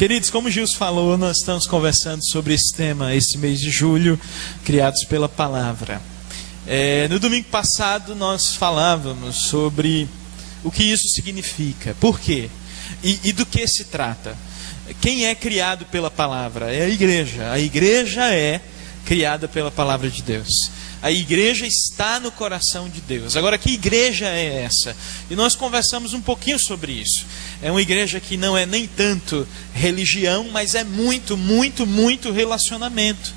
Queridos, como o Gils falou, nós estamos conversando sobre esse tema, esse mês de julho, criados pela palavra. No domingo passado nós falávamos sobre o que isso significa, por quê e do que se trata. Quem é criado pela palavra? É a igreja. A igreja é criada pela palavra de Deus. A igreja está no coração de Deus. Agora, que igreja é essa? E nós conversamos um pouquinho sobre isso. É uma igreja que não é nem tanto religião, mas é muito, muito, muito relacionamento.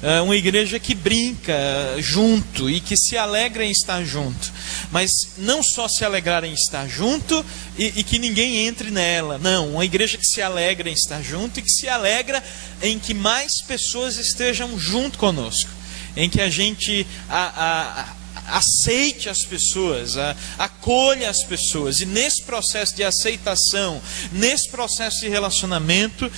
É uma igreja que brinca junto e que se alegra em estar junto. Mas não só se alegrar em estar junto e que ninguém entre nela. Não, uma igreja que se alegra em estar junto e que se alegra em que mais pessoas estejam junto conosco. Em que a gente aceite as pessoas, acolha as pessoas. E nesse processo de aceitação, nesse processo de relacionamento,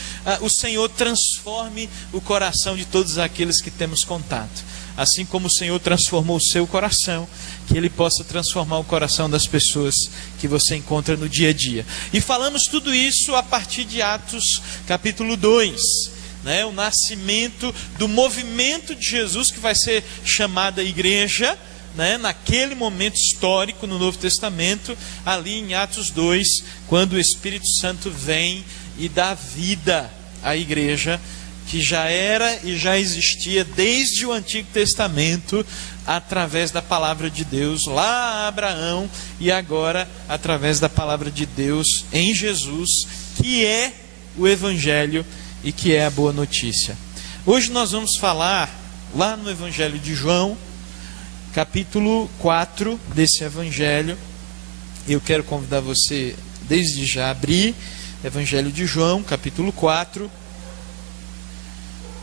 o Senhor transforme o coração de todos aqueles que temos contato. Assim como o Senhor transformou o seu coração, que Ele possa transformar o coração das pessoas que você encontra no dia a dia. E falamos tudo isso a partir de Atos capítulo 2. O nascimento do movimento de Jesus, que vai ser chamada igreja, naquele momento histórico no Novo Testamento, ali em Atos 2, quando o Espírito Santo vem e dá vida à igreja, que já era e já existia desde o Antigo Testamento, através da palavra de Deus, lá a Abraão, e agora através da palavra de Deus em Jesus, que é o Evangelho e que é a boa notícia. Hoje nós vamos falar lá no Evangelho de João, capítulo 4 desse Evangelho. Eu quero convidar você desde já a abrir Evangelho de João, capítulo 4,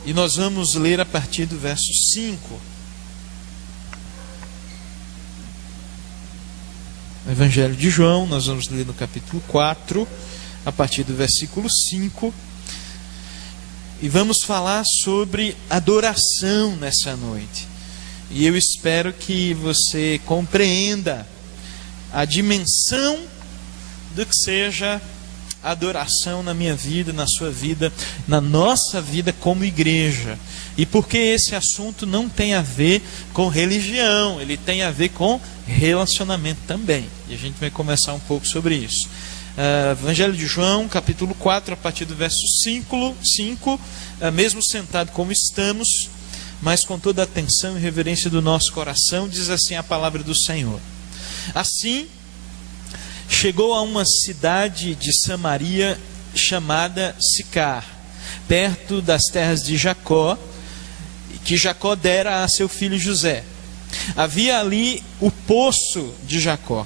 e nós vamos ler a partir do verso 5. Evangelho de João, nós vamos ler no capítulo 4, a partir do versículo 5. E vamos falar sobre adoração nessa noite. E eu espero que você compreenda a dimensão do que seja adoração na minha vida, na sua vida, na nossa vida como igreja. E porque esse assunto não tem a ver com religião, ele tem a ver com relacionamento também. E a gente vai conversar um pouco sobre isso. Evangelho de João, capítulo 4, a partir do verso 5, mesmo sentado como estamos, mas com toda a atenção e reverência do nosso coração, diz assim a palavra do Senhor. Assim, chegou a uma cidade de Samaria chamada Sicar, perto das terras de Jacó, que Jacó dera a seu filho José. Havia ali o poço de Jacó.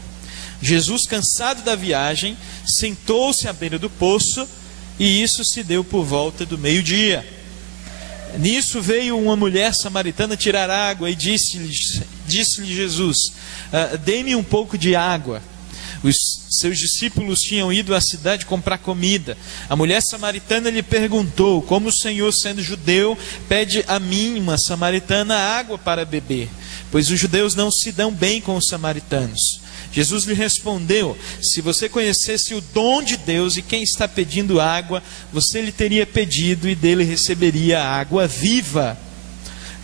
Jesus, cansado da viagem, sentou-se à beira do poço, e isso se deu por volta do meio-dia. Nisso veio uma mulher samaritana tirar água e disse-lhe Jesus: dê-me um pouco de água. Os seus discípulos tinham ido à cidade comprar comida. A mulher samaritana lhe perguntou: como o Senhor, sendo judeu, pede a mim, uma samaritana, água para beber? Pois os judeus não se dão bem com os samaritanos. Jesus lhe respondeu: se você conhecesse o dom de Deus e quem está pedindo água, você lhe teria pedido e dele receberia água viva.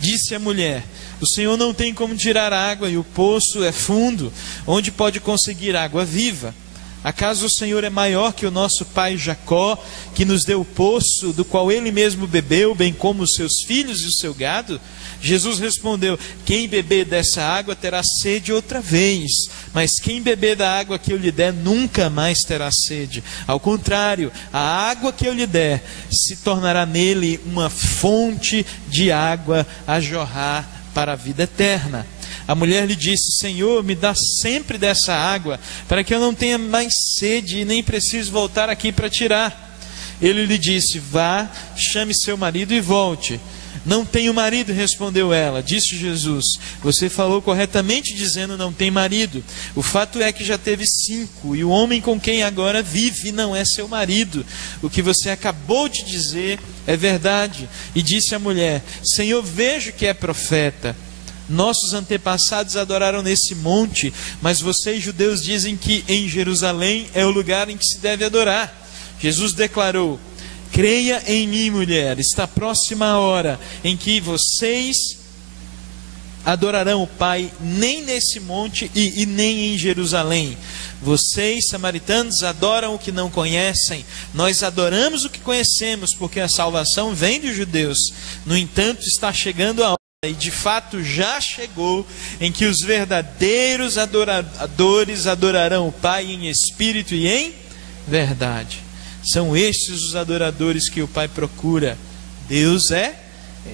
Disse a mulher: o Senhor não tem como tirar água e o poço é fundo. Onde pode conseguir água viva? Acaso o Senhor é maior que o nosso pai Jacó, que nos deu o poço, do qual ele mesmo bebeu, bem como os seus filhos e o seu gado? Jesus respondeu: quem beber dessa água terá sede outra vez, mas quem beber da água que eu lhe der nunca mais terá sede. Ao contrário, a água que eu lhe der se tornará nele uma fonte de água a jorrar para a vida eterna. A mulher lhe disse: Senhor, me dá sempre dessa água, para que eu não tenha mais sede e nem preciso voltar aqui para tirar. Ele lhe disse: vá, chame seu marido e volte. Não tenho marido, respondeu ela. Disse Jesus: você falou corretamente dizendo não tem marido. O fato é que já teve 5, e o homem com quem agora vive não é seu marido. O que você acabou de dizer é verdade. E disse a mulher: Senhor, vejo que é profeta. Nossos antepassados adoraram nesse monte, mas vocês judeus dizem que em Jerusalém é o lugar em que se deve adorar. Jesus declarou: Creia em mim, mulher, está próxima a hora em que vocês adorarão o Pai, nem nesse monte e nem em Jerusalém. Vocês, samaritanos, adoram o que não conhecem. Nós adoramos o que conhecemos, porque a salvação vem dos judeus. No entanto, está chegando a hora, e de fato já chegou, em que os verdadeiros adoradores adorarão o Pai em espírito e em verdade. São estes os adoradores que o Pai procura. Deus é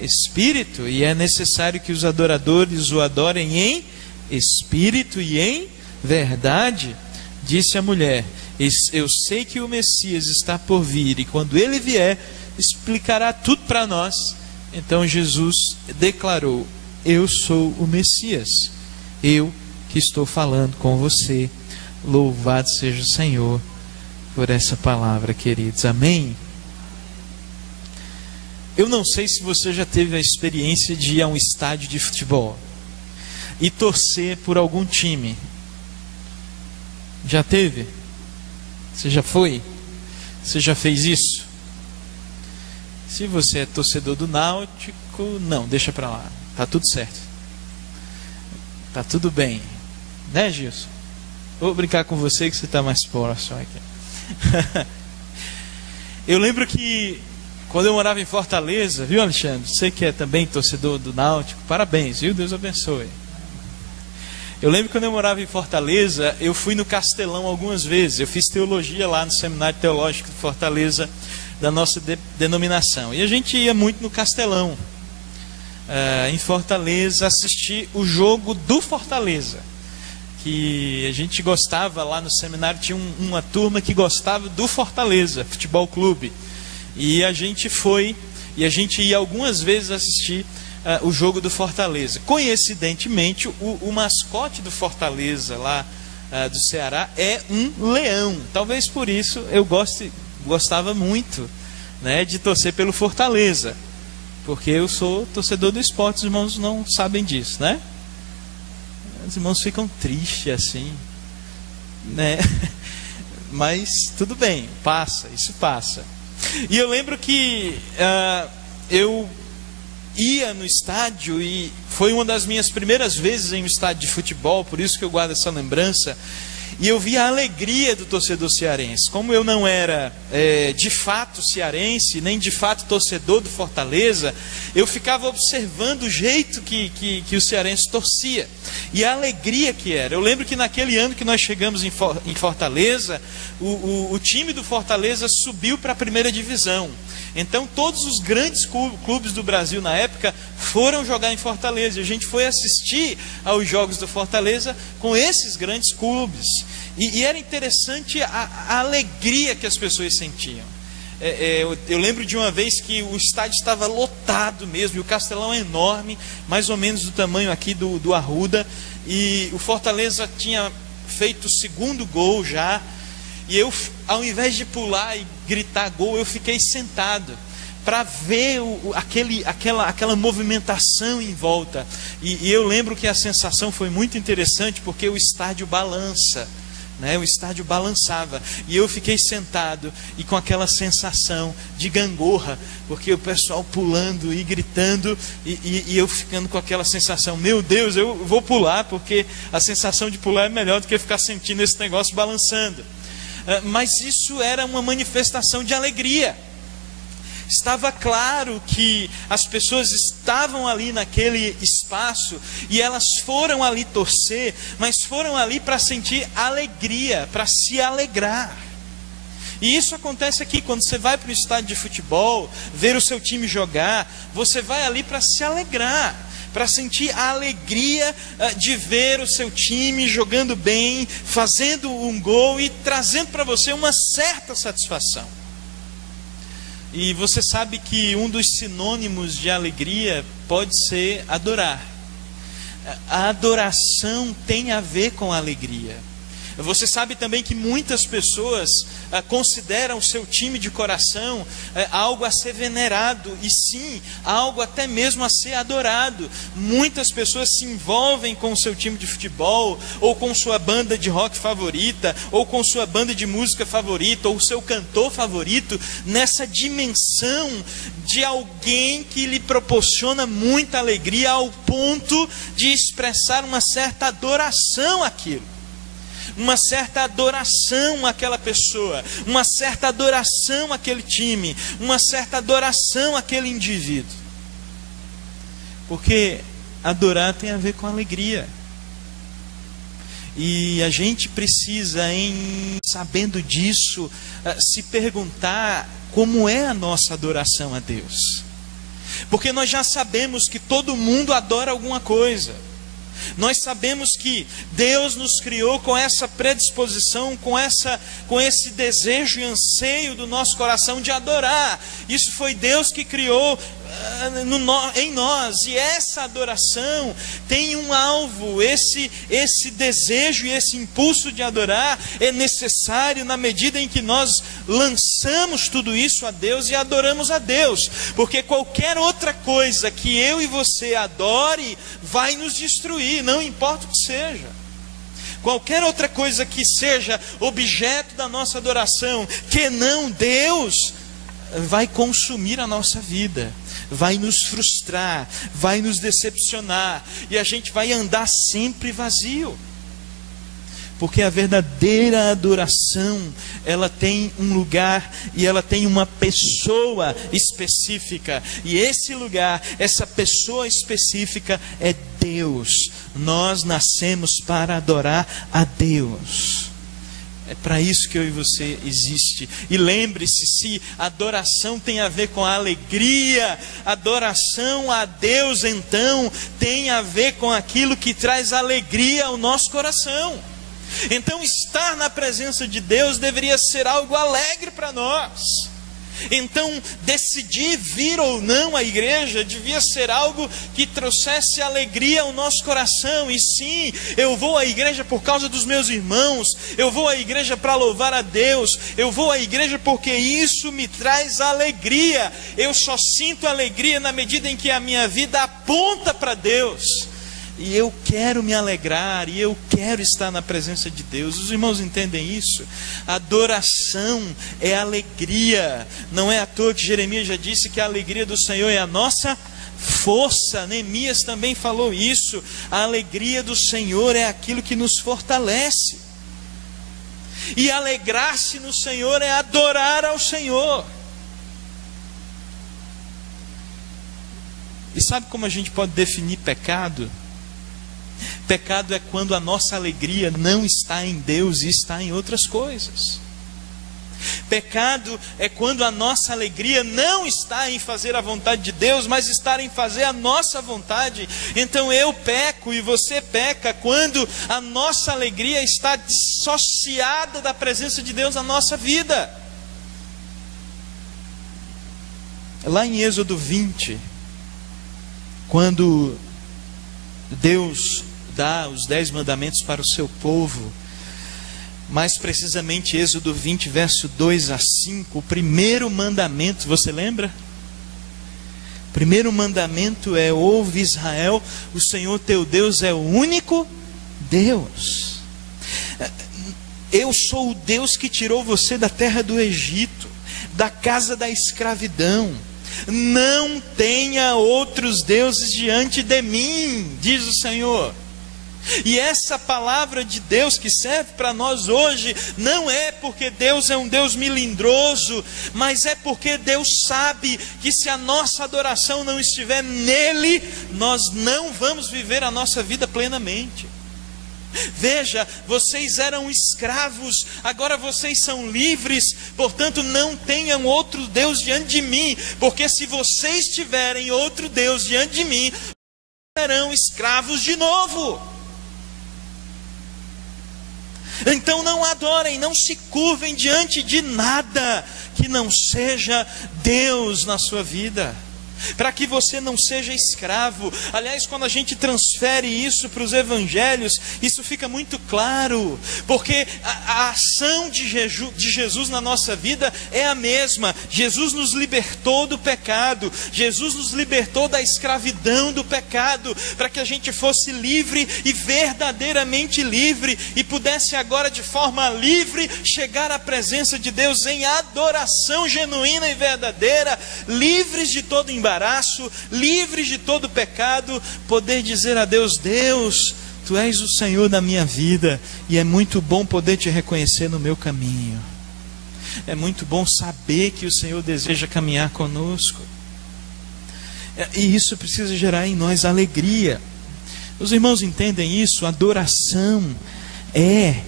espírito, e é necessário que os adoradores o adorem em espírito e em verdade. Disse a mulher: eu sei que o Messias está por vir, e quando ele vier, explicará tudo para nós. Então Jesus declarou: eu sou o Messias, eu que estou falando com você. Louvado seja o Senhor por essa palavra, queridos. Amém? Eu não sei se você já teve a experiência de ir a um estádio de futebol e torcer por algum time. Já teve? Você já foi? Você já fez isso? Se você é torcedor do Náutico, não, deixa pra lá. Tá tudo certo. Tá tudo bem. Né, Gilson? Vou brincar com você que você está mais próximo aqui. Eu lembro que quando eu morava em Fortaleza, viu, Alexandre? Você que é também torcedor do Náutico, parabéns, viu? Deus abençoe. Eu lembro que quando eu morava em Fortaleza, eu fui no Castelão algumas vezes. Eu fiz teologia lá no Seminário Teológico de Fortaleza, da nossa denominação. E a gente ia muito no Castelão, em Fortaleza, assistir o jogo do Fortaleza. Que a gente gostava lá no seminário, tinha uma turma que gostava do Fortaleza Futebol Clube. E a gente foi, e a gente ia algumas vezes assistir o jogo do Fortaleza. Coincidentemente, o mascote do Fortaleza lá do Ceará é um leão. Talvez por isso eu gostava muito, né, de torcer pelo Fortaleza. Porque eu sou torcedor do esporte, os irmãos não sabem disso, né? Os irmãos ficam tristes assim, né? Mas tudo bem, passa, isso passa. E eu lembro que eu ia no estádio, e foi uma das minhas primeiras vezes em um estádio de futebol, por isso que eu guardo essa lembrança. E eu vi a alegria do torcedor cearense. Como eu não era de fato cearense, nem de fato torcedor do Fortaleza, eu ficava observando o jeito que o cearense torcia. E a alegria que era. Eu lembro que naquele ano que nós chegamos em Fortaleza, o time do Fortaleza subiu para a primeira divisão. Então todos os grandes clubes do Brasil na época foram jogar em Fortaleza. E a gente foi assistir aos jogos do Fortaleza com esses grandes clubes. E era interessante a alegria que as pessoas sentiam. Eu lembro de uma vez que o estádio estava lotado mesmo, e o Castelão é enorme, mais ou menos do tamanho aqui do Arruda, e o Fortaleza tinha feito o segundo gol já, e eu, ao invés de pular e gritar gol, eu fiquei sentado para ver aquela movimentação em volta. E eu lembro que a sensação foi muito interessante, porque o estádio balança, né? O estádio balançava, e eu fiquei sentado e com aquela sensação de gangorra, porque o pessoal pulando e gritando, e eu ficando com aquela sensação: meu Deus, eu vou pular, porque a sensação de pular é melhor do que ficar sentindo esse negócio balançando. Mas isso era uma manifestação de alegria. Estava claro que as pessoas estavam ali naquele espaço, e elas foram ali torcer, mas foram ali para sentir alegria, para se alegrar. E isso acontece aqui, quando você vai para o estádio de futebol, ver o seu time jogar, você vai ali para se alegrar, para sentir a alegria de ver o seu time jogando bem, fazendo um gol e trazendo para você uma certa satisfação. E você sabe que um dos sinônimos de alegria pode ser adorar. A adoração tem a ver com a alegria. Você sabe também que muitas pessoas consideram o seu time de coração algo a ser venerado, e sim, algo até mesmo a ser adorado. Muitas pessoas se envolvem com o seu time de futebol, ou com sua banda de rock favorita, ou com sua banda de música favorita, ou o seu cantor favorito, nessa dimensão de alguém que lhe proporciona muita alegria, ao ponto de expressar uma certa adoração àquilo. Uma certa adoração àquela pessoa, uma certa adoração àquele time, uma certa adoração àquele indivíduo. Porque adorar tem a ver com alegria. E a gente precisa, sabendo disso, se perguntar como é a nossa adoração a Deus. Porque nós já sabemos que todo mundo adora alguma coisa. Nós sabemos que Deus nos criou com essa predisposição, com esse desejo e anseio do nosso coração de adorar. Isso foi Deus que criou em nós, e essa adoração tem um alvo. Esse desejo e esse impulso de adorar é necessário na medida em que nós lançamos tudo isso a Deus e adoramos a Deus, porque qualquer outra coisa que eu e você adore vai nos destruir, não importa o que seja. Qualquer outra coisa que seja objeto da nossa adoração, que não Deus, vai consumir a nossa vida, vai nos frustrar, vai nos decepcionar, e a gente vai andar sempre vazio. Porque a verdadeira adoração, ela tem um lugar e ela tem uma pessoa específica. E esse lugar, essa pessoa específica é Deus. Nós nascemos para adorar a Deus. É para isso que eu e você existe. E lembre-se, se adoração tem a ver com a alegria, adoração a Deus então tem a ver com aquilo que traz alegria ao nosso coração. Então estar na presença de Deus deveria ser algo alegre para nós. Então decidir vir ou não à igreja devia ser algo que trouxesse alegria ao nosso coração. E sim, eu vou à igreja por causa dos meus irmãos, eu vou à igreja para louvar a Deus, eu vou à igreja porque isso me traz alegria. Eu só sinto alegria na medida em que a minha vida aponta para Deus, e eu quero me alegrar, e eu quero estar na presença de Deus. Os irmãos entendem isso? Adoração é alegria. Não é à toa que Jeremias já disse que a alegria do Senhor é a nossa força. Neemias também falou isso. A alegria do Senhor é aquilo que nos fortalece. E alegrar-se no Senhor é adorar ao Senhor. E sabe como a gente pode definir pecado? Pecado é quando a nossa alegria não está em Deus e está em outras coisas. Pecado é quando a nossa alegria não está em fazer a vontade de Deus, mas está em fazer a nossa vontade. Então eu peco e você peca quando a nossa alegria está dissociada da presença de Deus na nossa vida. Lá em Êxodo 20, quando Deus dá os 10 mandamentos para o seu povo, mais precisamente Êxodo 20, verso 2 a 5, o primeiro mandamento, você lembra? O primeiro mandamento é: ouve Israel, o Senhor teu Deus é o único Deus. Eu sou o Deus que tirou você da terra do Egito, da casa da escravidão. Não tenha outros deuses diante de mim, diz o Senhor. E essa palavra de Deus que serve para nós hoje, não é porque Deus é um Deus melindroso, mas é porque Deus sabe que se a nossa adoração não estiver nele, nós não vamos viver a nossa vida plenamente. Veja, vocês eram escravos, agora vocês são livres, portanto não tenham outro Deus diante de mim, porque se vocês tiverem outro Deus diante de mim, serão escravos de novo. Então não adorem, não se curvem diante de nada que não seja Deus na sua vida. para que você não seja escravo. Aliás, quando a gente transfere isso para os evangelhos, isso fica muito claro, porque a ação de Jesus na nossa vida é a mesma. Jesus nos libertou do pecado, Jesus nos libertou da escravidão do pecado, para que a gente fosse livre e verdadeiramente livre, e pudesse agora de forma livre chegar à presença de Deus em adoração genuína e verdadeira, livres de todo embaraço, livres de todo pecado, poder dizer a Deus: Deus, Tu és o Senhor da minha vida, e é muito bom poder Te reconhecer no meu caminho. É muito bom saber que o Senhor deseja caminhar conosco. E isso precisa gerar em nós alegria. Os irmãos entendem isso? Adoração é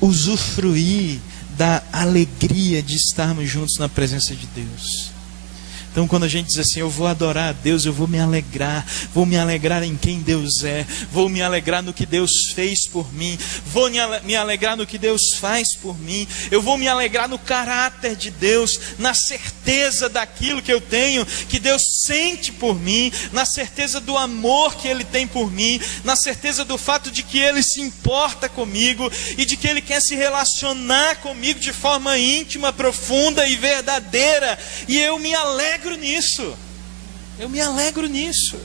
usufruir da alegria de estarmos juntos na presença de Deus. Então, quando a gente diz assim: eu vou adorar a Deus, eu vou me alegrar em quem Deus é, vou me alegrar no que Deus fez por mim, vou me alegrar no que Deus faz por mim, eu vou me alegrar no caráter de Deus, na certeza daquilo que eu tenho, que Deus sente por mim, na certeza do amor que Ele tem por mim, na certeza do fato de que Ele se importa comigo e de que Ele quer se relacionar comigo de forma íntima, profunda e verdadeira, e eu me alegro nisso. Eu me alegro nisso.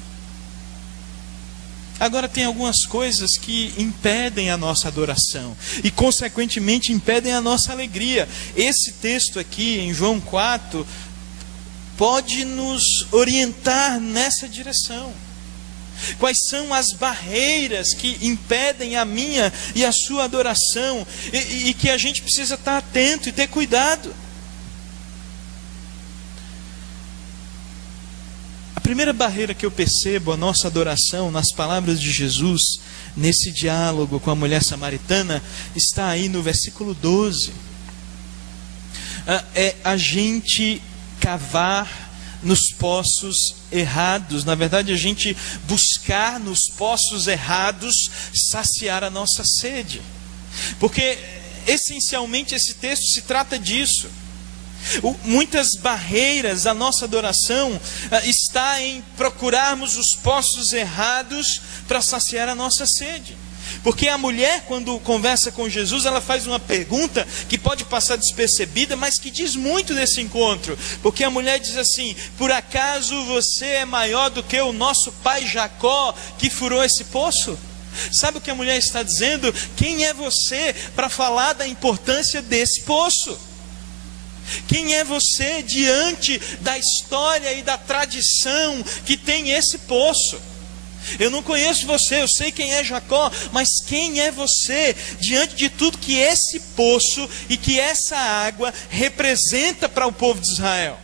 Agora, tem algumas coisas que impedem a nossa adoração e consequentemente impedem a nossa alegria. Esse texto aqui em João 4 pode nos orientar nessa direção. Quais são as barreiras que impedem a minha e a sua adoração, e que a gente precisa estar atento e ter cuidado. A primeira barreira que eu percebo à nossa adoração nas palavras de Jesus, nesse diálogo com a mulher samaritana, está aí no versículo 12. É a gente cavar nos poços errados, na verdade a gente buscar nos poços errados saciar a nossa sede. Porque essencialmente esse texto se trata disso. Muitas barreiras à nossa adoração está em procurarmos os poços errados para saciar a nossa sede. Porque a mulher, quando conversa com Jesus, ela faz uma pergunta que pode passar despercebida, mas que diz muito desse encontro. Porque a mulher diz assim: por acaso você é maior do que o nosso pai Jacó, que furou esse poço? Sabe o que a mulher está dizendo? Quem é você para falar da importância desse poço? Quem é você diante da história e da tradição que tem esse poço? Eu não conheço você, eu sei quem é Jacó, mas quem é você diante de tudo que esse poço e que essa água representa para o povo de Israel?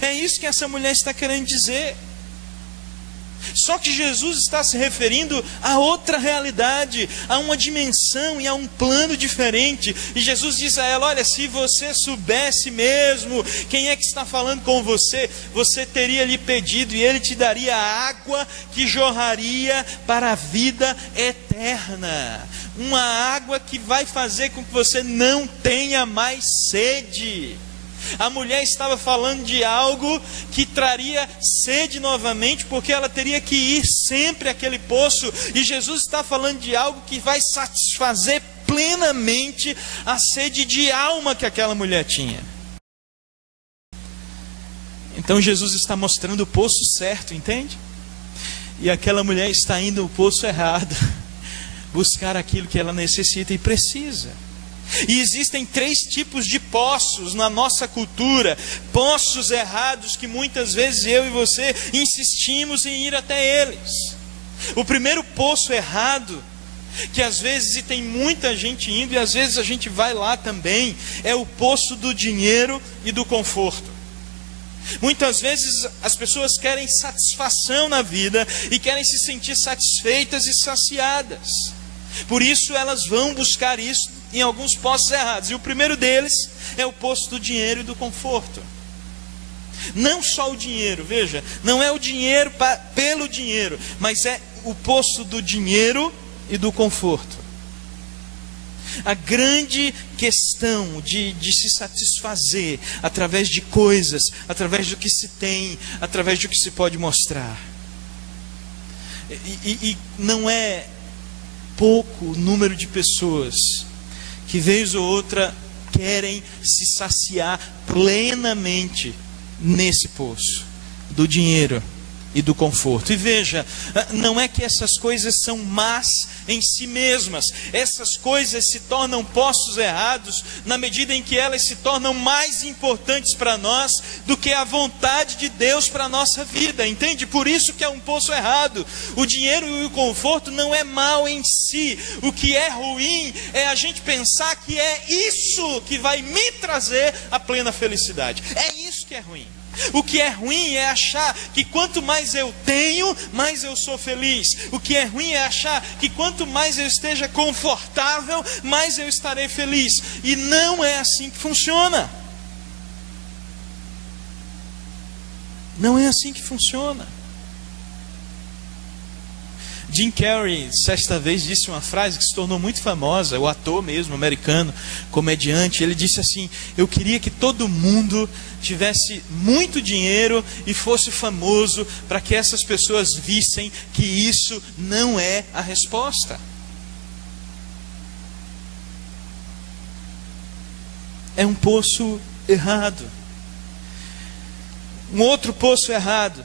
É isso que essa mulher está querendo dizer. Só que Jesus está se referindo a outra realidade, a uma dimensão e a um plano diferente. E Jesus diz a ela: olha, se você soubesse mesmo quem é que está falando com você, você teria lhe pedido e ele te daria a água que jorraria para a vida eterna. Uma água que vai fazer com que você não tenha mais sede. A mulher estava falando de algo que traria sede novamente, porque ela teria que ir sempre àquele poço. E Jesus está falando de algo que vai satisfazer plenamente a sede de alma que aquela mulher tinha. Então Jesus está mostrando o poço certo, entende? E aquela mulher está indo ao poço errado, buscar aquilo que ela necessita e precisa. E existem 3 tipos de poços na nossa cultura. Poços errados que muitas vezes eu e você insistimos em ir até eles. O primeiro poço errado, que às vezes, e tem muita gente indo, e às vezes a gente vai lá também, é o poço do dinheiro e do conforto. Muitas vezes as pessoas querem satisfação na vida e querem se sentir satisfeitas e saciadas. Por isso elas vão buscar isso em alguns poços errados. E o primeiro deles é o poço do dinheiro e do conforto. Não só o dinheiro, veja, não é o dinheiro pelo dinheiro, mas é o poço do dinheiro e do conforto. a grande questão de se satisfazer através de coisas, através do que se tem, através do que se pode mostrar. E não é pouco o número de pessoas que vez ou outra querem se saciar plenamente nesse poço do dinheiro e do conforto. E veja, não é que essas coisas são más em si mesmas. Essas coisas se tornam poços errados na medida em que elas se tornam mais importantes para nós do que a vontade de Deus para a nossa vida, entende? Por isso que é um poço errado. O dinheiro e o conforto não é mal em si. O que é ruim é a gente pensar que é isso que vai me trazer a plena felicidade. É isso que é ruim. O que é ruim é achar que quanto mais eu tenho, mais eu sou feliz. O que é ruim é achar que quanto mais eu esteja confortável, mais eu estarei feliz. E não é assim que funciona. Não é assim que funciona. Jim Carrey, certa vez, disse uma frase que se tornou muito famosa. O ator mesmo, americano, comediante, ele disse assim: eu queria que todo mundo tivesse muito dinheiro e fosse famoso, para que essas pessoas vissem que isso não é a resposta. É um poço errado. Um outro poço errado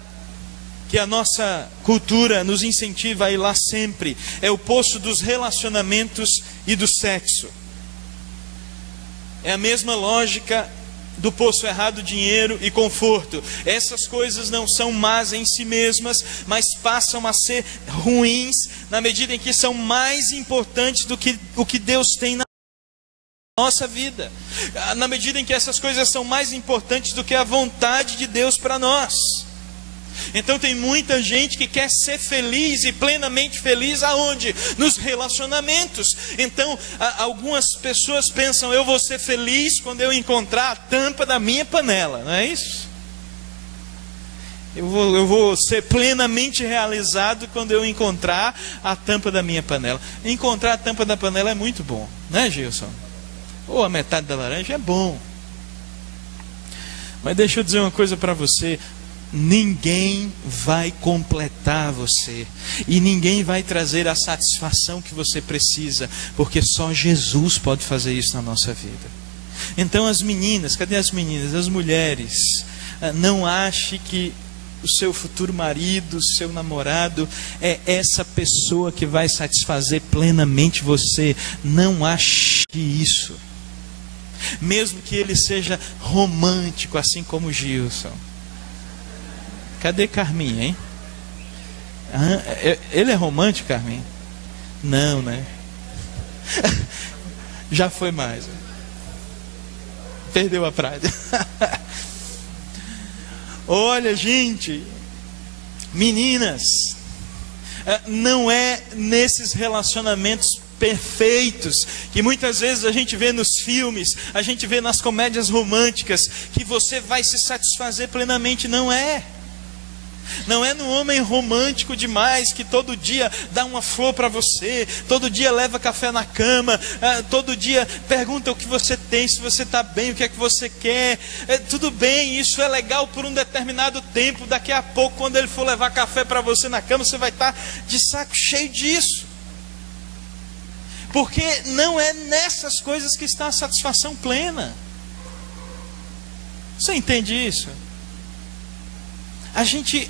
que a nossa cultura nos incentiva a ir lá sempre é o poço dos relacionamentos e do sexo. É a mesma lógica do poço errado, dinheiro e conforto. Essas coisas não são más em si mesmas, mas passam a ser ruins na medida em que são mais importantes do que o que Deus tem na nossa vida. Na medida em que essas coisas são mais importantes do que a vontade de Deus para nós. Então tem muita gente que quer ser feliz e plenamente feliz aonde? Nos relacionamentos. Então algumas pessoas pensam: eu vou ser feliz quando eu encontrar a tampa da minha panela, não é isso? Eu vou ser plenamente realizado quando eu encontrar a tampa da minha panela. Encontrar a tampa da panela é muito bom, né, Gilson? Ou a metade da laranja é bom. Mas deixa eu dizer uma coisa para você: ninguém vai completar você, e ninguém vai trazer a satisfação que você precisa, porque só Jesus pode fazer isso na nossa vida. Então as meninas, cadê as meninas? As mulheres, não ache que o seu futuro marido, o seu namorado é essa pessoa que vai satisfazer plenamente você. Não ache isso, mesmo que ele seja romântico, assim como Gilson. Cadê Carminha, hein? Ele é romântico, Carminha? Não, né? Já foi mais. Perdeu a praia. Olha, gente, meninas, não é nesses relacionamentos perfeitos que muitas vezes a gente vê nos filmes, a gente vê nas comédias românticas, que você vai se satisfazer plenamente. Não é. Não é no homem romântico demais que todo dia dá uma flor para você, todo dia leva café na cama, todo dia pergunta o que você tem, se você está bem, o que é que você quer. Tudo bem, isso é legal por um determinado tempo. Daqui a pouco, quando ele for levar café para você na cama, você vai estar de saco cheio disso. Porque não é nessas coisas que está a satisfação plena. Você entende isso? A gente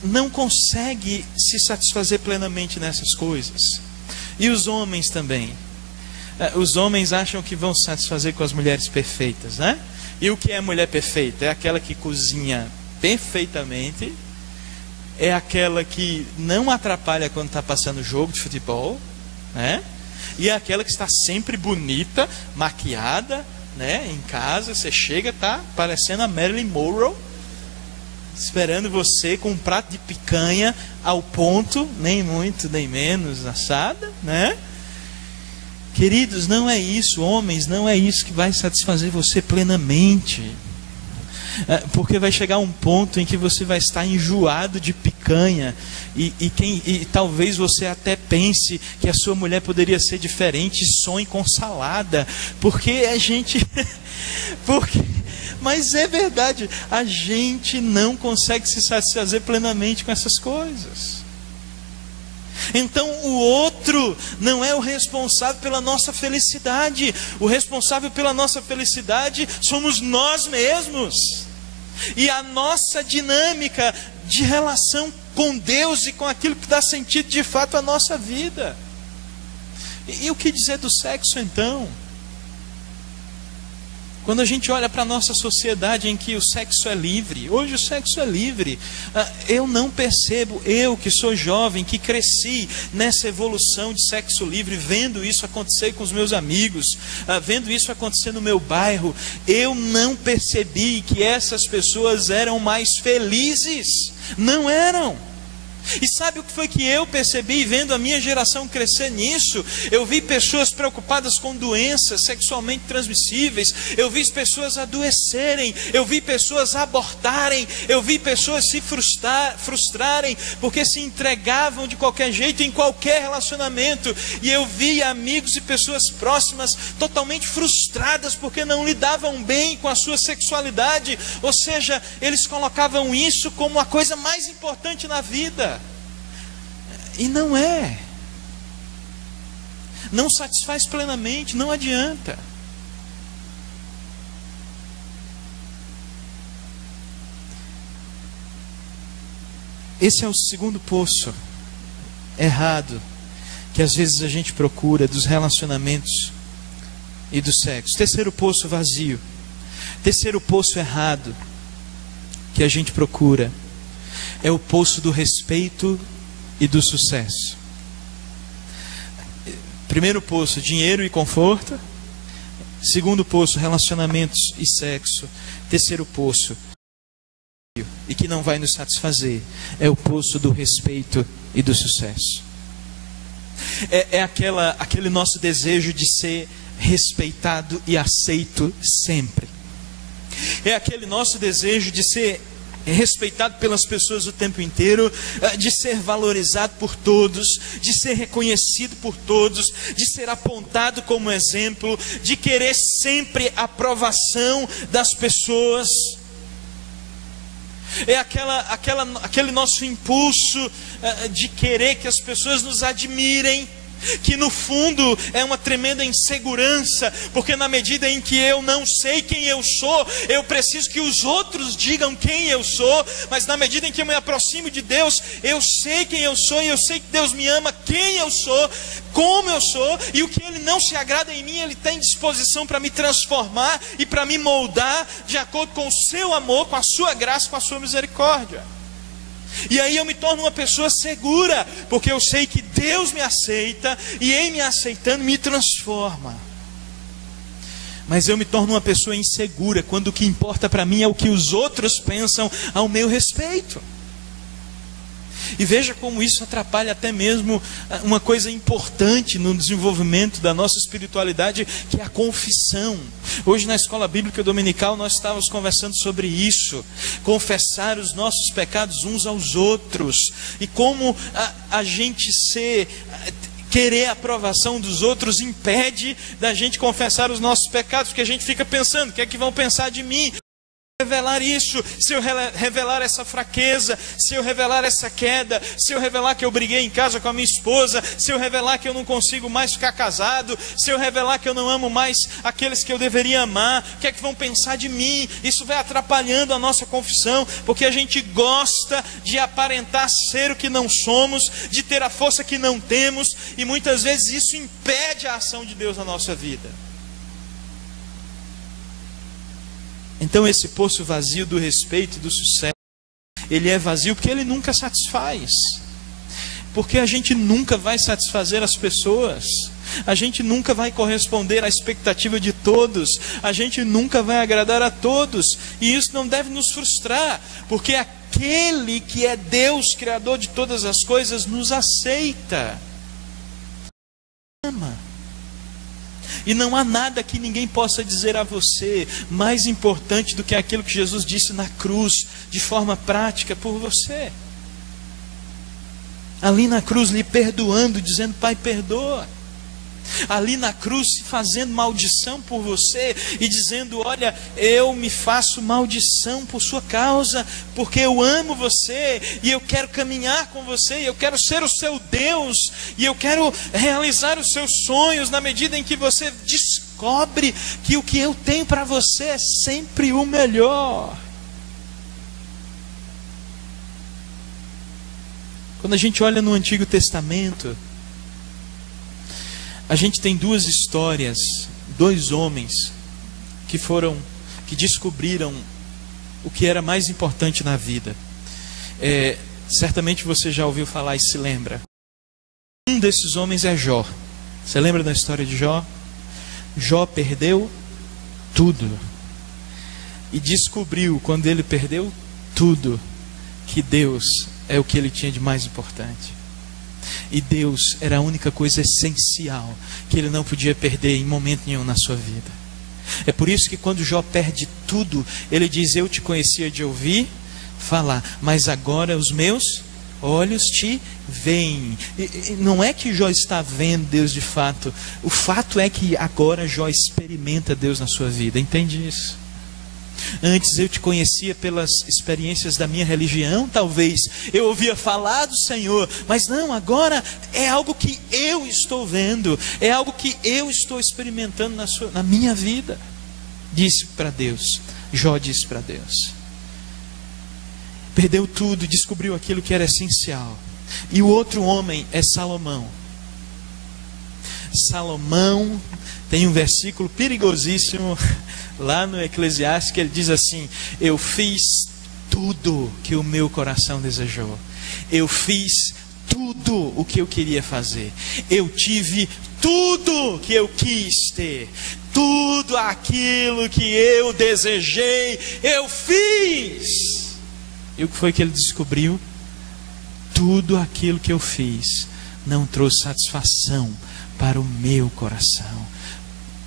não consegue se satisfazer plenamente nessas coisas. E os homens também. Os homens acham que vão se satisfazer com as mulheres perfeitas, né? E o que é mulher perfeita? É aquela que cozinha perfeitamente, é aquela que não atrapalha quando está passando jogo de futebol, né? E é aquela que está sempre bonita, maquiada, né? Em casa, você chega, tá parecendo a Marilyn Monroe, esperando você com um prato de picanha ao ponto, nem muito nem menos assada, né? Queridos, não é isso, homens, não é isso que vai satisfazer você plenamente. Porque vai chegar um ponto em que você vai estar enjoado de picanha e talvez você até pense que a sua mulher poderia ser diferente e sonhe com salada, porque a gente mas é verdade, a gente não consegue se satisfazer plenamente com essas coisas. Então o outro não é o responsável pela nossa felicidade. O responsável pela nossa felicidade somos nós mesmos. E a nossa dinâmica de relação com Deus e com aquilo que dá sentido de fato à nossa vida. E o que dizer do sexo então? Quando a gente olha para a nossa sociedade em que o sexo é livre, hoje o sexo é livre, eu não percebo, eu que sou jovem, que cresci nessa evolução de sexo livre, vendo isso acontecer com os meus amigos, vendo isso acontecer no meu bairro, eu não percebi que essas pessoas eram mais felizes, não eram. E sabe o que foi que eu percebi vendo a minha geração crescer nisso? Eu vi pessoas preocupadas com doenças sexualmente transmissíveis, eu vi pessoas adoecerem, eu vi pessoas abortarem, eu vi pessoas se frustrarem porque se entregavam de qualquer jeito em qualquer relacionamento, e eu vi amigos e pessoas próximas totalmente frustradas porque não lidavam bem com a sua sexualidade, ou seja, eles colocavam isso como a coisa mais importante na vida. E não é. Não satisfaz plenamente, não adianta. Esse é o segundo poço errado que às vezes a gente procura dos relacionamentos e do sexo. Terceiro poço vazio. Terceiro poço errado que a gente procura é o poço do respeito e do sucesso. Primeiro poço, dinheiro e conforto. Segundo poço, relacionamentos e sexo. Terceiro poço, e que não vai nos satisfazer, é o poço do respeito e do sucesso. É aquele nosso desejo de ser respeitado e aceito sempre. É aquele nosso desejo de ser respeitado pelas pessoas o tempo inteiro, de ser valorizado por todos, de ser reconhecido por todos, de ser apontado como exemplo, de querer sempre a aprovação das pessoas. É aquele nosso impulso de querer que as pessoas nos admirem, que no fundo é uma tremenda insegurança, porque na medida em que eu não sei quem eu sou, eu preciso que os outros digam quem eu sou, mas na medida em que eu me aproximo de Deus, eu sei quem eu sou, e eu sei que Deus me ama quem eu sou, como eu sou, e o que Ele não se agrada em mim, Ele tem disposição para me transformar e para me moldar de acordo com o seu amor, com a sua graça, com a sua misericórdia. E aí eu me torno uma pessoa segura, porque eu sei que Deus me aceita, e em me aceitando me transforma. Mas eu me torno uma pessoa insegura quando o que importa para mim é o que os outros pensam ao meu respeito. E veja como isso atrapalha até mesmo uma coisa importante no desenvolvimento da nossa espiritualidade, que é a confissão. Hoje na escola bíblica dominical nós estávamos conversando sobre isso. Confessar os nossos pecados uns aos outros. E como a gente querer a aprovação dos outros impede da gente confessar os nossos pecados, porque a gente fica pensando, o que é que vão pensar de mim? Revelar isso, se eu revelar essa fraqueza, se eu revelar essa queda, se eu revelar que eu briguei em casa com a minha esposa, se eu revelar que eu não consigo mais ficar casado, se eu revelar que eu não amo mais aqueles que eu deveria amar, o que é que vão pensar de mim? Isso vai atrapalhando a nossa confissão, porque a gente gosta de aparentar ser o que não somos, de ter a força que não temos, e muitas vezes isso impede a ação de Deus na nossa vida. Então esse poço vazio do respeito e do sucesso, ele é vazio porque ele nunca satisfaz. Porque a gente nunca vai satisfazer as pessoas. A gente nunca vai corresponder à expectativa de todos. A gente nunca vai agradar a todos. E isso não deve nos frustrar, porque aquele que é Deus, Criador de todas as coisas, nos aceita. Ama. E não há nada que ninguém possa dizer a você mais importante do que aquilo que Jesus disse na cruz, de forma prática por você. Ali na cruz lhe perdoando, dizendo: Pai, perdoa. Ali na cruz fazendo maldição por você e dizendo: olha, eu me faço maldição por sua causa, porque eu amo você e eu quero caminhar com você, e eu quero ser o seu Deus, e eu quero realizar os seus sonhos na medida em que você descobre que o que eu tenho para você é sempre o melhor. Quando a gente olha no Antigo Testamento, a gente tem duas histórias, dois homens que descobriram o que era mais importante na vida. Certamente você já ouviu falar e se lembra. Um desses homens é Jó. Você lembra da história de Jó? Jó perdeu tudo. E descobriu, quando ele perdeu tudo, que Deus é o que ele tinha de mais importante. E Deus era a única coisa essencial que ele não podia perder em momento nenhum na sua vida. É por isso que quando Jó perde tudo, ele diz: eu te conhecia de ouvir falar, mas agora os meus olhos te veem. E não é que Jó está vendo Deus de fato. O fato é que agora Jó experimenta Deus na sua vida. Entende isso? Antes eu te conhecia pelas experiências da minha religião, talvez. Eu ouvia falar do Senhor, mas não, agora é algo que eu estou vendo, é algo que eu estou experimentando na minha vida. Disse para Deus, Jó disse para Deus. Perdeu tudo e descobriu aquilo que era essencial. E o outro homem é Salomão. Salomão tem um versículo perigosíssimo lá no Eclesiastes, que ele diz assim: eu fiz tudo que o meu coração desejou. Eu fiz tudo o que eu queria fazer. Eu tive tudo que eu quis ter. Tudo aquilo que eu desejei, eu fiz. E o que foi que ele descobriu? Tudo aquilo que eu fiz não trouxe satisfação para o meu coração.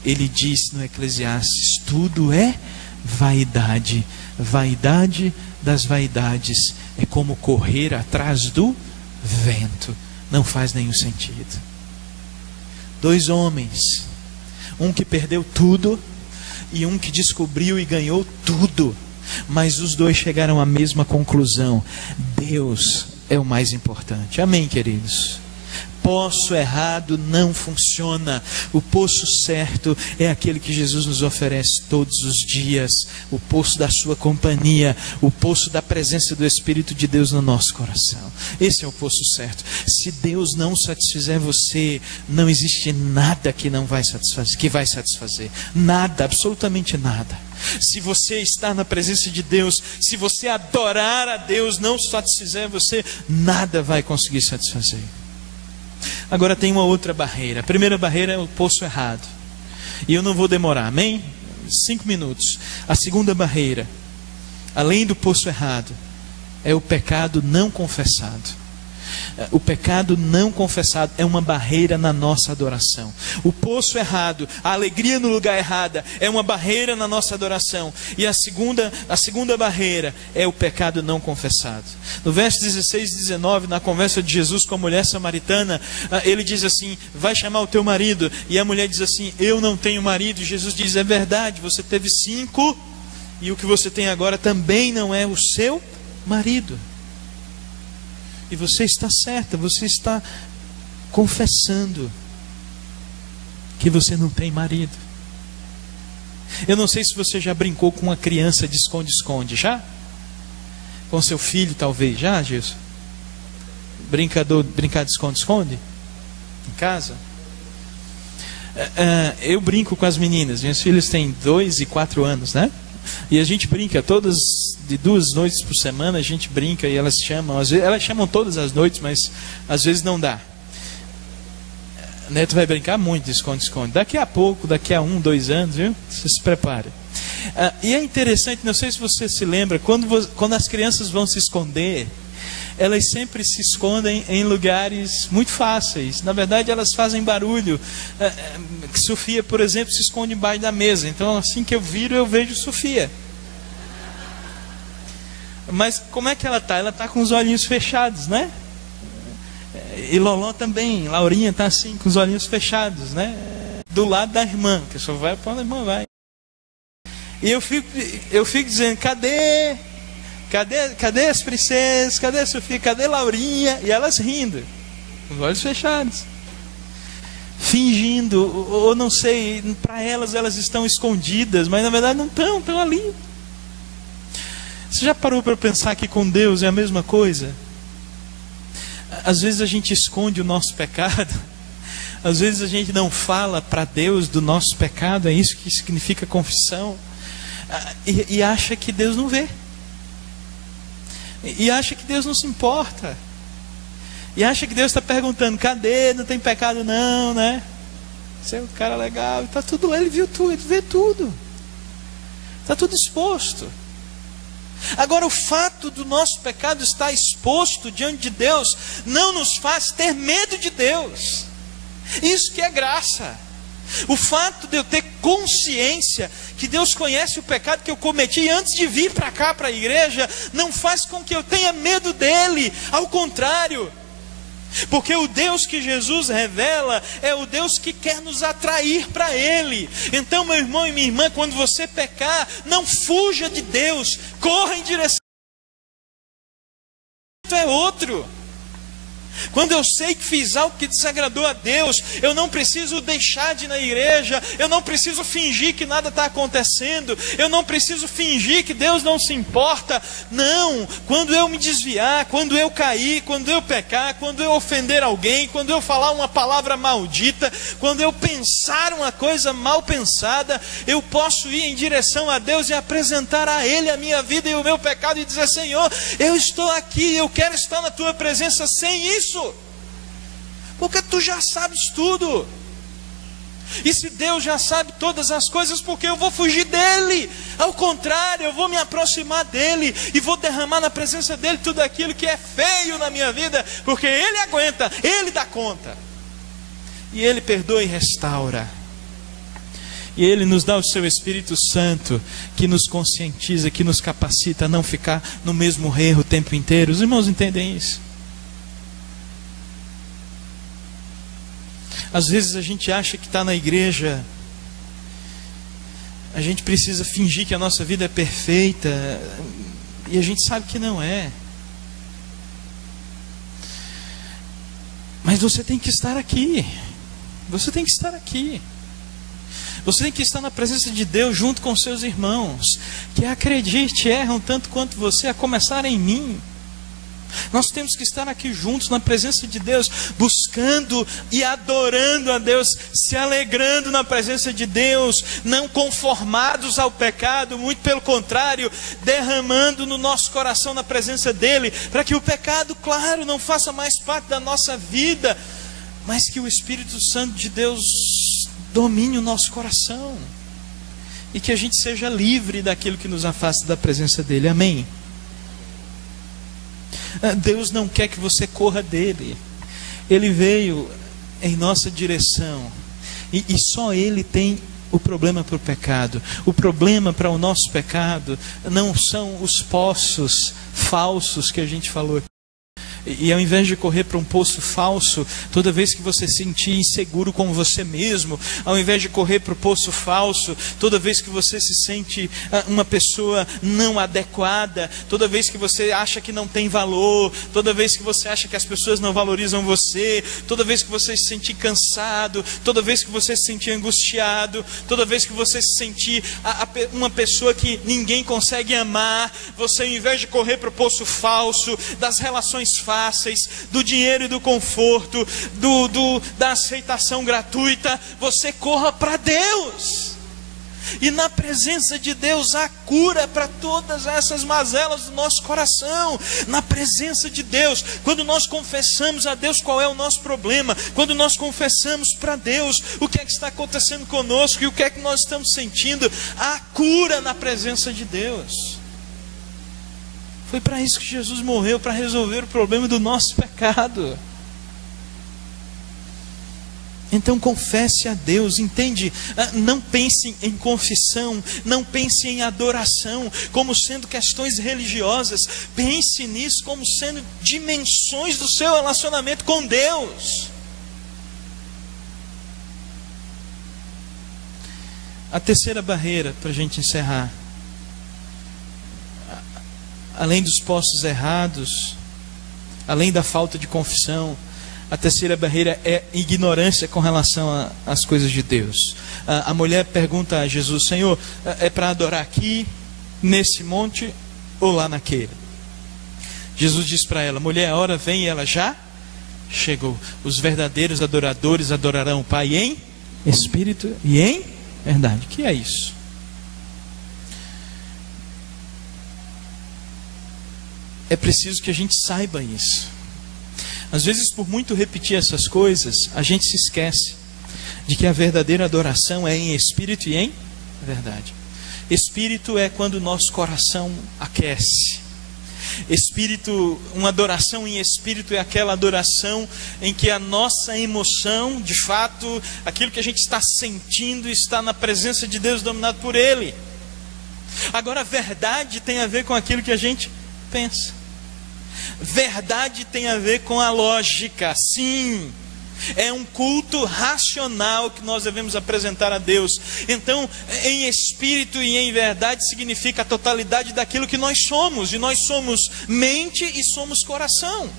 Ele diz no Eclesiastes: tudo é vaidade. Vaidade das vaidades é como correr atrás do vento. Não faz nenhum sentido. Dois homens, um que perdeu tudo e um que descobriu e ganhou tudo, mas os dois chegaram à mesma conclusão: Deus é o mais importante. Amém, queridos? Poço errado não funciona. O poço certo é aquele que Jesus nos oferece todos os dias. O poço da sua companhia, o poço da presença do Espírito de Deus no nosso coração. Esse é o poço certo. Se Deus não satisfizer você, não existe nada que não vai satisfazer, que vai satisfazer. Nada, absolutamente nada. Se você está na presença de Deus, se você adorar a Deus, não satisfizer você, nada vai conseguir satisfazer. Agora tem uma outra barreira. A primeira barreira é o poço errado. E eu não vou demorar, amém? 5 minutos. A segunda barreira, além do poço errado, é o pecado não confessado. O pecado não confessado é uma barreira na nossa adoração. O poço errado, a alegria no lugar errado, é uma barreira na nossa adoração. E a segunda barreira é o pecado não confessado. No verso 16 e 19, na conversa de Jesus com a mulher samaritana, ele diz assim: vai chamar o teu marido. E a mulher diz assim: eu não tenho marido. E Jesus diz: é verdade, você teve 5 e o que você tem agora também não é o seu marido. E você está certa, você está confessando que você não tem marido. Eu não sei se você já brincou com uma criança de esconde-esconde, já? Com seu filho talvez, já, Gilson? Brincar de esconde-esconde? Em casa? Eu brinco com as meninas, minhas filhas têm 2 e 4 anos, né? E a gente brinca todas, de 2 noites por semana, a gente brinca e elas chamam. Às vezes, elas chamam todas as noites, mas às vezes não dá. Neto vai brincar muito de esconde-esconde. Daqui a pouco, daqui a 1, 2 anos, viu? Você se prepare. E é interessante, não sei se você se lembra, quando as crianças vão se esconder, elas sempre se escondem em lugares muito fáceis. Na verdade, elas fazem barulho. Sofia, por exemplo, se esconde embaixo da mesa. Então, assim que eu viro, eu vejo Sofia. Mas como é que ela está? Ela está com os olhinhos fechados, né? E Loló também. Laurinha está assim, com os olhinhos fechados, né? Do lado da irmã, que só vai para onde a irmã vai. E eu fico dizendo, cadê as princesas? Cadê a Sofia? Cadê a Laurinha? E elas rindo, com os olhos fechados, fingindo, ou não sei, para elas estão escondidas, mas na verdade não estão ali. Você já parou para pensar que com Deus é a mesma coisa? Às vezes a gente esconde o nosso pecado, às vezes a gente não fala para Deus do nosso pecado, é isso que significa confissão, e acha que Deus não vê. E acha que Deus não se importa. E acha que Deus está perguntando, cadê? Não tem pecado não, né? Você é um cara legal. Está tudo, ele viu tudo, ele vê tudo. Está tudo exposto. Agora, o fato do nosso pecado estar exposto diante de Deus não nos faz ter medo de Deus. Isso que é graça. O fato de eu ter consciência que Deus conhece o pecado que eu cometi antes de vir para cá, para a igreja, não faz com que eu tenha medo dele. Ao contrário, porque o Deus que Jesus revela é o Deus que quer nos atrair para Ele. Então, meu irmão e minha irmã, quando você pecar, não fuja de Deus, corra em direção a outro. Quando eu sei que fiz algo que desagradou a Deus, eu não preciso deixar de ir na igreja, eu não preciso fingir que nada está acontecendo, eu não preciso fingir que Deus não se importa. Não, quando eu me desviar, quando eu cair, quando eu pecar, quando eu ofender alguém, quando eu falar uma palavra maldita, quando eu pensar uma coisa mal pensada, eu posso ir em direção a Deus e apresentar a Ele a minha vida e o meu pecado e dizer, Senhor, eu estou aqui, eu quero estar na Tua presença sem isso. Porque tu já sabes tudo. E se Deus já sabe todas as coisas, porque eu vou fugir dele? Ao contrário, eu vou me aproximar dele e vou derramar na presença dele tudo aquilo que é feio na minha vida, porque ele aguenta, ele dá conta. E ele perdoa e restaura. E ele nos dá o seu Espírito Santo, que nos conscientiza, que nos capacita a não ficar no mesmo erro o tempo inteiro. Os irmãos entendem isso? Às vezes a gente acha que está na igreja, a gente precisa fingir que a nossa vida é perfeita, e a gente sabe que não é. Mas você tem que estar aqui, você tem que estar aqui. Você tem que estar na presença de Deus junto com seus irmãos, que acredite, erram tanto quanto você, a começar em mim. Nós temos que estar aqui juntos na presença de Deus, buscando e adorando a Deus, se alegrando na presença de Deus, não conformados ao pecado, muito pelo contrário, derramando no nosso coração na presença dEle, para que o pecado, claro, não faça mais parte da nossa vida, mas que o Espírito Santo de Deus domine o nosso coração, e que a gente seja livre daquilo que nos afasta da presença dEle, amém? Deus não quer que você corra dele. Ele veio em nossa direção, e só Ele tem o problema para o pecado. O problema para o nosso pecado não são os poços falsos que a gente falou aqui. E ao invés de correr para um poço falso, toda vez que você se sentir inseguro com você mesmo, ao invés de correr para o poço falso, toda vez que você se sente uma pessoa não adequada, toda vez que você acha que não tem valor, toda vez que você acha que as pessoas não valorizam você, toda vez que você se sentir cansado, toda vez que você se sentir angustiado, toda vez que você se sentir uma pessoa que ninguém consegue amar, você, ao invés de correr para o poço falso, das relações fáceis, do dinheiro e do conforto, da aceitação gratuita, você corra para Deus. E na presença de Deus há cura para todas essas mazelas do nosso coração. Na presença de Deus, quando nós confessamos a Deus qual é o nosso problema, quando nós confessamos para Deus o que é que está acontecendo conosco e o que é que nós estamos sentindo, há cura na presença de Deus. Foi para isso que Jesus morreu, para resolver o problema do nosso pecado. Então confesse a Deus, entende? Não pense em confissão, não pense em adoração como sendo questões religiosas. Pense nisso como sendo dimensões do seu relacionamento com Deus. A terceira barreira, para a gente encerrar, além dos postos errados, além da falta de confissão, a terceira barreira é ignorância com relação às coisas de Deus. A mulher pergunta a Jesus: Senhor, é para adorar aqui, nesse monte ou lá naquele? Jesus diz para ela: mulher, a hora vem e ela já chegou. Os verdadeiros adoradores adorarão o Pai em espírito e em verdade. O que é isso? É preciso que a gente saiba isso. Às vezes, por muito repetir essas coisas, a gente se esquece de que a verdadeira adoração é em espírito e em verdade. Espírito é quando o nosso coração aquece. Espírito, uma adoração em espírito é aquela adoração em que a nossa emoção, de fato, aquilo que a gente está sentindo, está na presença de Deus, dominado por Ele. Agora, a verdade tem a ver com aquilo que a gente pensa. Verdade tem a ver com a lógica, sim. É um culto racional que nós devemos apresentar a Deus. Então, em espírito e em verdade significa a totalidade daquilo que nós somos. E nós somos mente e somos coração.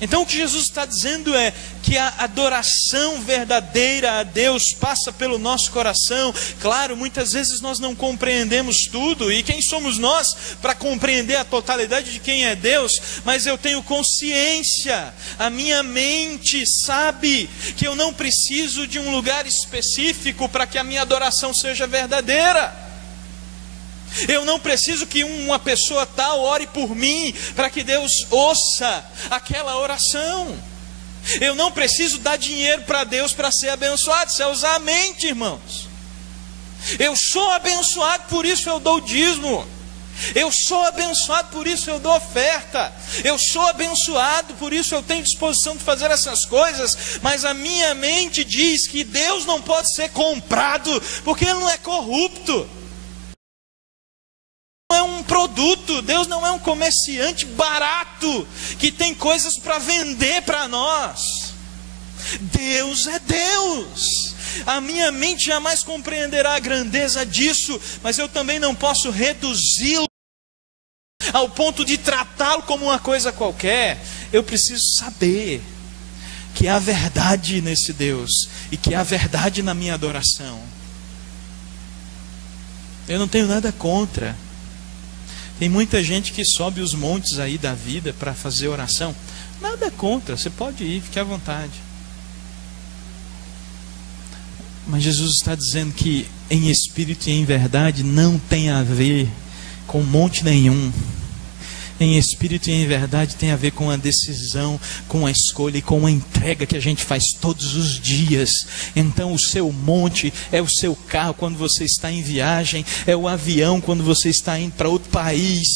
Então o que Jesus está dizendo é que a adoração verdadeira a Deus passa pelo nosso coração. Claro, muitas vezes nós não compreendemos tudo, e quem somos nós para compreender a totalidade de quem é Deus? Mas eu tenho consciência, a minha mente sabe que eu não preciso de um lugar específico para que a minha adoração seja verdadeira. Eu não preciso que uma pessoa tal ore por mim para que Deus ouça aquela oração. Eu não preciso dar dinheiro para Deus para ser abençoado. Isso é usar a mente, irmãos. Eu sou abençoado, por isso eu dou dízimo. Eu sou abençoado, por isso eu dou oferta. Eu sou abençoado, por isso eu tenho disposição de fazer essas coisas. Mas a minha mente diz que Deus não pode ser comprado, porque Ele não é corrupto. Não é um produto, Deus não é um comerciante barato que tem coisas para vender para nós. Deus é Deus. A minha mente jamais compreenderá a grandeza disso, mas eu também não posso reduzi-lo ao ponto de tratá-lo como uma coisa qualquer. Eu preciso saber que há verdade nesse Deus e que há verdade na minha adoração. Eu não tenho nada contra. Tem muita gente que sobe os montes aí da vida para fazer oração. Nada contra, você pode ir, fique à vontade. Mas Jesus está dizendo que em espírito e em verdade não tem a ver com monte nenhum. Em espírito e em verdade tem a ver com a decisão, com a escolha e com a entrega que a gente faz todos os dias. Então o seu monte é o seu carro quando você está em viagem, é o avião quando você está indo para outro país.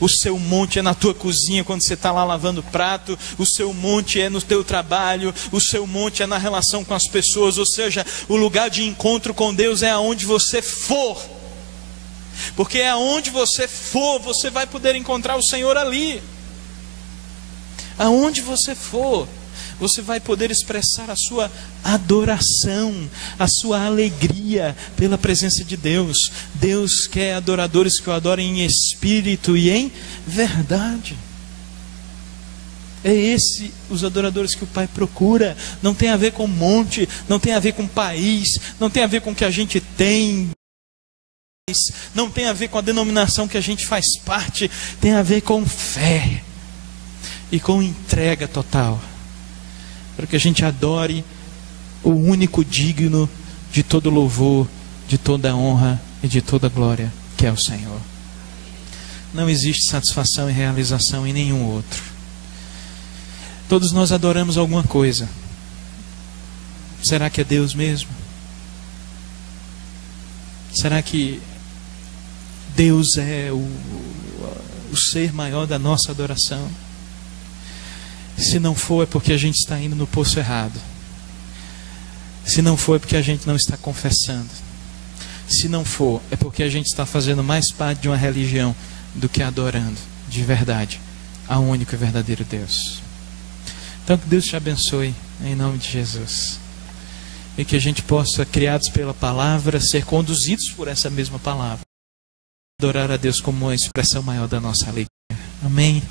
O seu monte é na tua cozinha quando você está lá lavando prato. O seu monte é no teu trabalho. O seu monte é na relação com as pessoas. Ou seja, o lugar de encontro com Deus é aonde você for. Porque aonde você for, você vai poder encontrar o Senhor ali. Aonde você for, você vai poder expressar a sua adoração, a sua alegria pela presença de Deus. Deus quer adoradores que o adorem em espírito e em verdade. É esse os adoradores que o Pai procura. Não tem a ver com monte, não tem a ver com país, não tem a ver com o que a gente tem, não tem a ver com a denominação que a gente faz parte. Tem a ver com fé e com entrega total, para que a gente adore o único digno de todo louvor, de toda honra e de toda glória, que é o Senhor. Não existe satisfação e realização em nenhum outro. Todos nós adoramos alguma coisa. Será que é Deus mesmo? Será que Deus é o ser maior da nossa adoração. Se não for, é porque a gente está indo no poço errado. Se não for, é porque a gente não está confessando. Se não for, é porque a gente está fazendo mais parte de uma religião do que adorando de verdade ao único e verdadeiro Deus. Então que Deus te abençoe em nome de Jesus. E que a gente possa, criados pela palavra, ser conduzidos por essa mesma palavra. Adorar a Deus como uma expressão maior da nossa alegria. Amém.